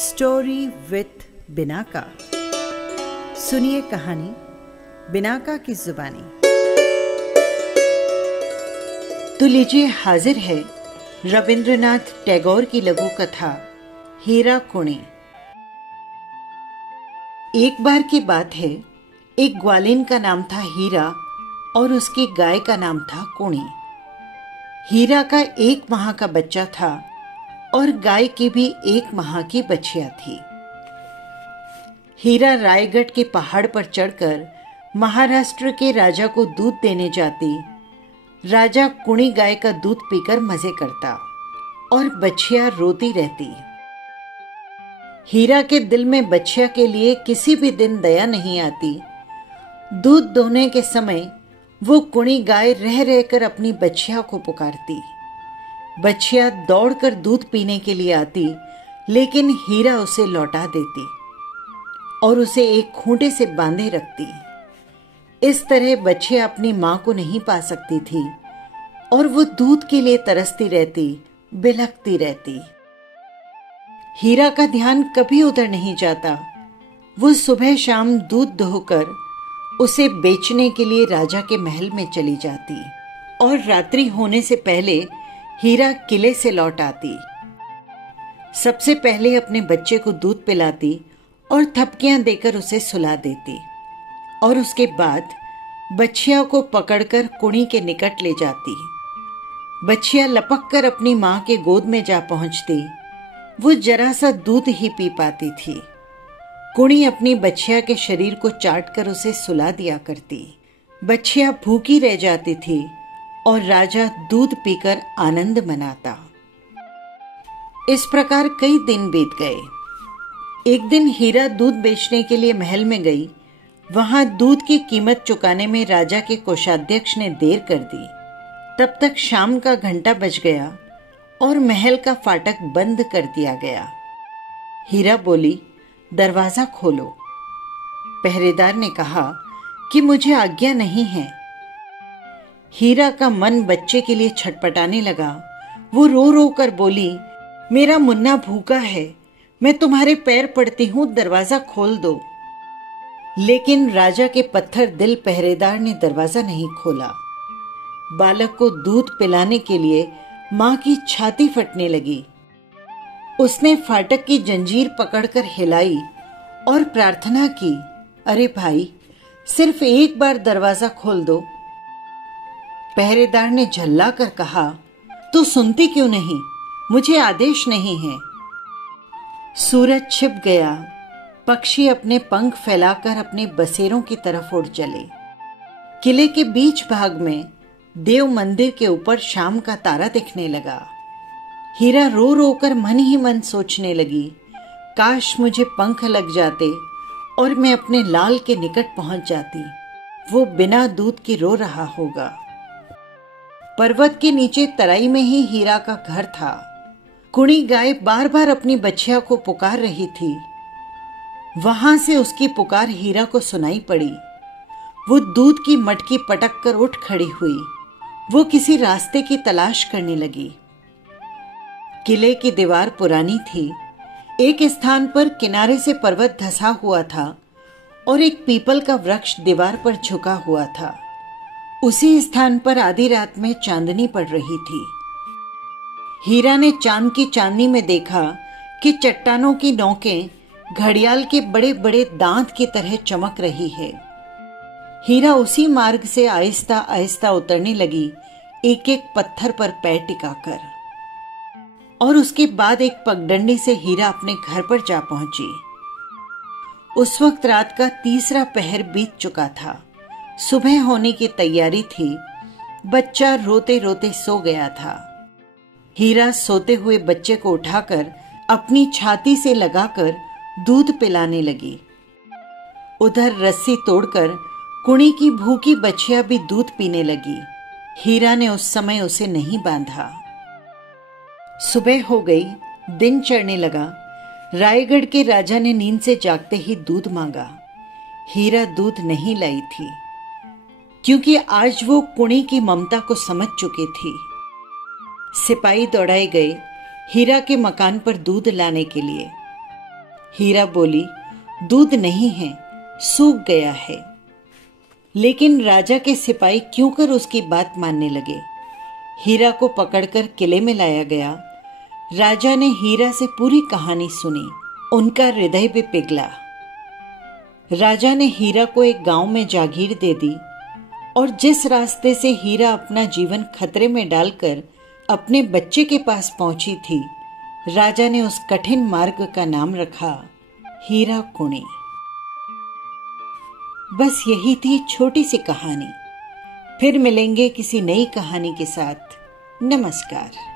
Story with Binaca. सुनिए कहानी Binaca की जुबानी। तो लीजिए, हाजिर है रविंद्रनाथ टैगोर की लघु कथा हीरा कुणी। एक बार की बात है, एक ग्वालिन का नाम था हीरा और उसकी गाय का नाम था कुणी। हीरा का 1 माह का बच्चा था और गाय की भी 1 माह की बछिया थी। हीरा रायगढ़ के पहाड़ पर चढ़कर महाराष्ट्र के राजा को दूध देने जाती। राजा कुणी गाय का दूध पीकर मजे करता और बछिया रोती रहती। हीरा के दिल में बछिया के लिए किसी भी दिन दया नहीं आती। दूध दोहने के समय वो कुणी गाय रह रहकर अपनी बछिया को पुकारती। बछिया दौड़कर दूध पीने के लिए आती, लेकिन हीरा उसे लौटा देती और उसे एक खूंटे से बांधे रखती। इस तरह बछिया अपनी मां को नहीं पा सकती थी और वो दूध के लिए तरसती रहती, बिलखती रहती। हीरा का ध्यान कभी उधर नहीं जाता। वो सुबह शाम दूध दोहकर उसे बेचने के लिए राजा के महल में चली जाती और रात्रि होने से पहले हीरा किले से लौट आती। सबसे पहले अपने बच्चे को दूध पिलाती और थपकियां देकर उसे सुला देती और उसके बाद बछिया को पकड़कर कुणी के निकट ले जाती। बछिया लपककर अपनी मां के गोद में जा पहुंचती। वो जरा सा दूध ही पी पाती थी। कुणी अपनी बछिया के शरीर को चाटकर उसे सुला दिया करती। बछिया भूखी रह जाती थी और राजा दूध पीकर आनंद मनाता। इस प्रकार कई दिन बीत गए। एक दिन हीरा दूध बेचने के लिए महल में गई। वहां दूध की कीमत चुकाने में राजा के कोषाध्यक्ष ने देर कर दी। तब तक शाम का घंटा बज गया और महल का फाटक बंद कर दिया गया। हीरा बोली, दरवाजा खोलो। पहरेदार ने कहा कि मुझे आज्ञा नहीं है। हीरा का मन बच्चे के लिए छटपटाने लगा। वो रो रो कर बोली, मेरा मुन्ना भूखा है, मैं तुम्हारे पैर पड़ती हूं, दरवाजा खोल दो। लेकिन राजा के पत्थर दिल पहरेदार ने दरवाजा नहीं खोला। बालक को दूध पिलाने के लिए मां की छाती फटने लगी। उसने फाटक की जंजीर पकड़कर हिलाई और प्रार्थना की, अरे भाई, सिर्फ एक बार दरवाजा खोल दो। पहरेदार ने झल्ला कर कहा, तू सुनती क्यों नहीं? मुझे आदेश नहीं है। सूरज छिप गया। पक्षी अपने पंख फैलाकर अपने बसेरों की तरफ उड़ चले। किले के बीच भाग में देव मंदिर के ऊपर शाम का तारा दिखने लगा। हीरा रो रो कर मन ही मन सोचने लगी, काश मुझे पंख लग जाते और मैं अपने लाल के निकट पहुंच जाती। वो बिना दूध के रो रहा होगा। पर्वत के नीचे तराई में ही हीरा का घर था। कुणी गाय बार बार अपनी बछिया को पुकार रही थी। वहां से उसकी पुकार हीरा को सुनाई पड़ी। वो दूध की मटकी पटक कर उठ खड़ी हुई। वो किसी रास्ते की तलाश करने लगी। किले की दीवार पुरानी थी। एक स्थान पर किनारे से पर्वत धंसा हुआ था और एक पीपल का वृक्ष दीवार पर झुका हुआ था। उसी स्थान पर आधी रात में चांदनी पड़ रही थी। हीरा ने चांद की चांदनी में देखा कि चट्टानों की नोकें घड़ियाल के बड़े बड़े दांत की तरह चमक रही है। हीरा उसी मार्ग से आहिस्ता आहिस्ता उतरने लगी, एक एक पत्थर पर पैर टिकाकर। और उसके बाद एक पगडंडी से हीरा अपने घर पर जा पहुंची। उस वक्त रात का 3रा पहर बीत चुका था। सुबह होने की तैयारी थी। बच्चा रोते रोते सो गया था। हीरा सोते हुए बच्चे को उठाकर अपनी छाती से लगाकर दूध पिलाने लगी। उधर रस्सी तोड़कर कुणी की भूखी बछिया भी दूध पीने लगी। हीरा ने उस समय उसे नहीं बांधा। सुबह हो गई, दिन चढ़ने लगा। रायगढ़ के राजा ने नींद से जागते ही दूध मांगा। हीरा दूध नहीं लाई थी, क्योंकि आज वो कुणी की ममता को समझ चुकी थी। सिपाही दौड़ाए गए हीरा के मकान पर दूध लाने के लिए। हीरा बोली, दूध नहीं है, सूख गया है। लेकिन राजा के सिपाही क्यों कर उसकी बात मानने लगे। हीरा को पकड़कर किले में लाया गया। राजा ने हीरा से पूरी कहानी सुनी। उनका हृदय भी पिघला। राजा ने हीरा को एक गांव में जागीर दे दी और जिस रास्ते से हीरा अपना जीवन खतरे में डालकर अपने बच्चे के पास पहुंची थी, राजा ने उस कठिन मार्ग का नाम रखा हीराकुंडी। बस यही थी छोटी सी कहानी। फिर मिलेंगे किसी नई कहानी के साथ। नमस्कार।